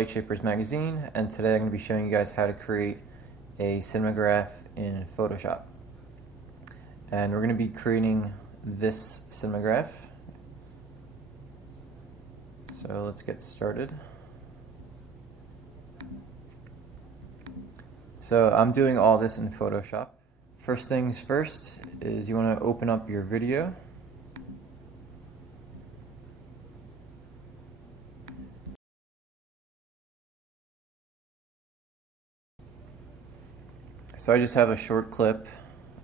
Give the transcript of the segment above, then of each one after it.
Lightshapers magazine, and today I'm going to be showing you guys how to create a cinemagraph in Photoshop. And we're going to be creating this cinemagraph. So let's get started. So I'm doing all this in Photoshop. First things first is you want to open up your video. So I just have a short clip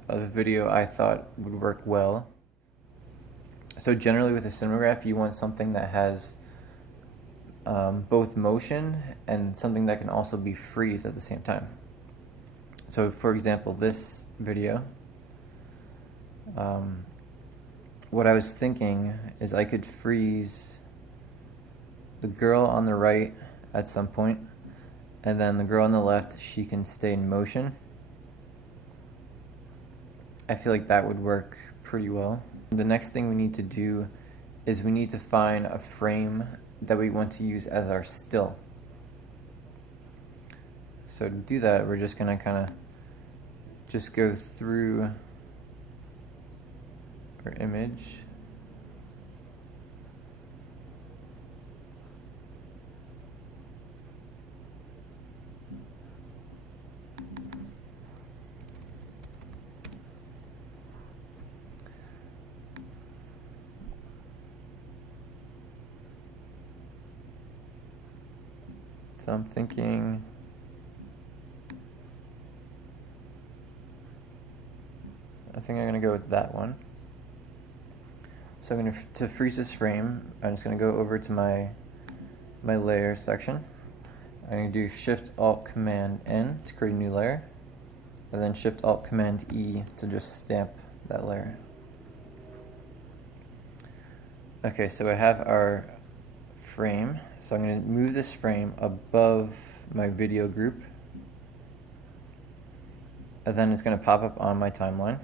of a video I thought would work well. So generally with a cinemagraph you want something that has both motion and something that can also be freeze at the same time. So for example, this video, what I was thinking is I could freeze the girl on the right at some point, and then the girl on the left, she can stay in motion. I feel like that would work pretty well. The next thing we need to do is we need to find a frame that we want to use as our still. So to do that, we're just going to kind of just go through our image. So I'm thinking I'm going to go with that one. So I'm going to freeze this frame, I'm just going to go over to my layer section. I'm going to do Shift Alt Command N to create a new layer, and then Shift Alt Command E to just stamp that layer. Okay, so I have our frame. So I'm going to move this frame above my video group, and then it's going to pop up on my timeline.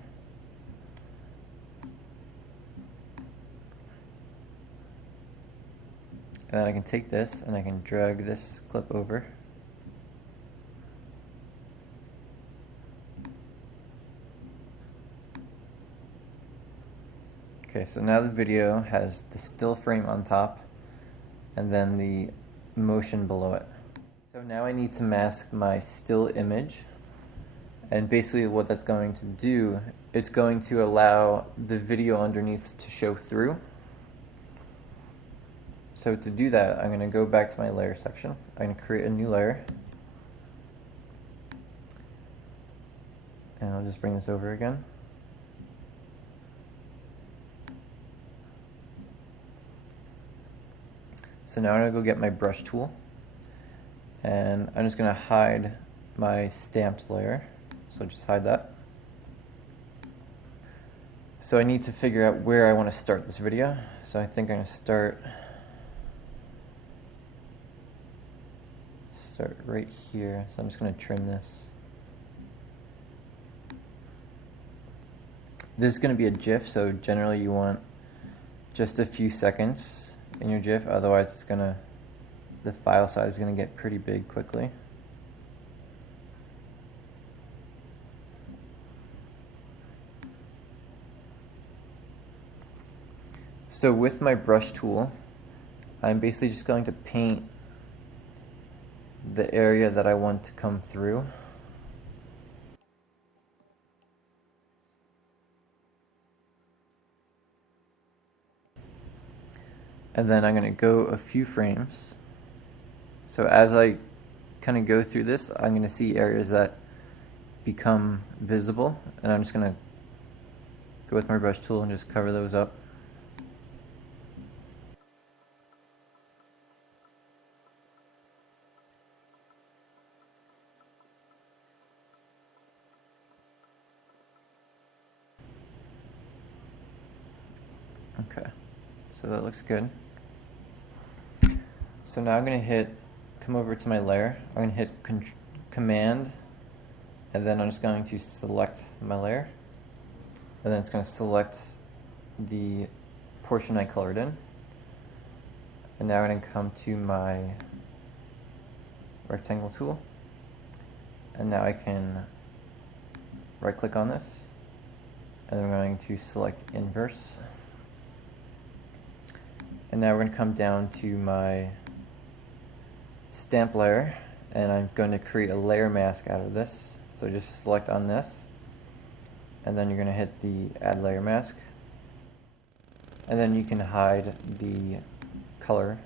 And then I can take this and I can drag this clip over. Okay, so now the video has the still frame on top and then the motion below it. So now I need to mask my still image, and basically what that's going to do, it's going to allow the video underneath to show through. So to do that, I'm going to go back to my layer section. I'm going to create a new layer, and I'll just bring this over again. So now I'm going to go get my brush tool, and I'm just going to hide my stamped layer. So just hide that. So I need to figure out where I want to start this video. So I think I'm going to start right here. So I'm just going to trim this. This is going to be a GIF, so generally you want just a few seconds in your GIF, otherwise the file size is going to get pretty big quickly. So with my brush tool, I'm basically just going to paint the area that I want to come through. And then I'm going to go a few frames. So as I kind of go through this, I'm going to see areas that become visible, and I'm just going to go with my brush tool and just cover those up. Okay, so that looks good. So now I'm going to come over to my layer, I'm going to hit Command, and then I'm just going to select my layer, and then it's going to select the portion I colored in. And now I'm going to come to my rectangle tool. And now I can right click on this, and then we're going to select inverse. And now we're going to come down to my stamp layer, and I'm going to create a layer mask out of this. So just select on this, and then you're going to hit the add layer mask, and then you can hide the color.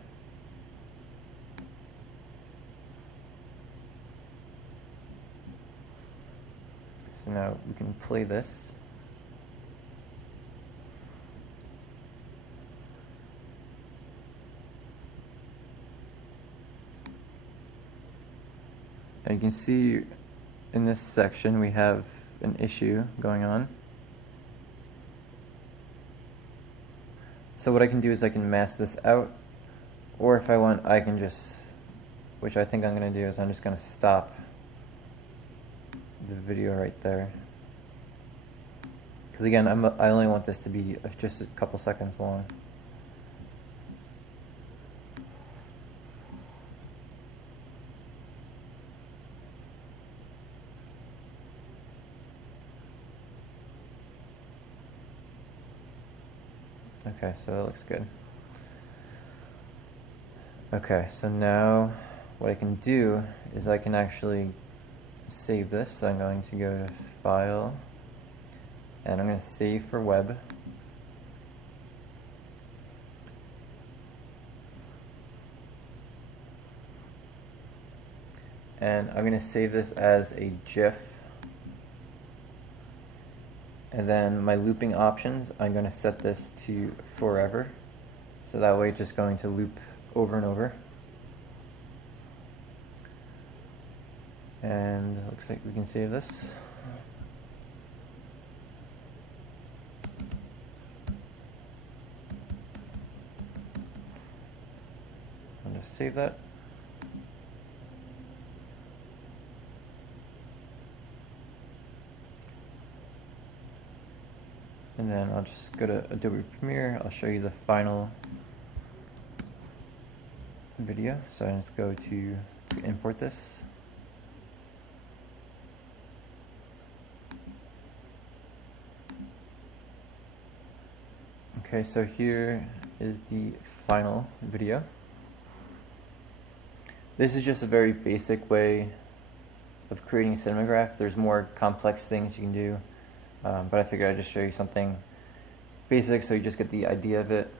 So now we can play this. And you can see in this section we have an issue going on. So what I can do is I can mask this out, or if I want, I can just, which I think I'm going to do is I'm just going to stop the video right there. Because again, I only want this to be just a couple seconds long. Okay, so that looks good. Okay, so now what I can do is I can actually save this. So I'm going to go to File, and I'm going to save for web. And I'm going to save this as a GIF. And then my looping options, I'm going to set this to forever. So that way it's just going to loop over and over. And it looks like we can save this. I'll just save that. And then I'll just go to Adobe Premiere. I'll show you the final video. So I just go to import this. Okay, so here is the final video. This is just a very basic way of creating a cinemagraph. There's more complex things you can do, but I figured I'd just show you something basic so you just get the idea of it.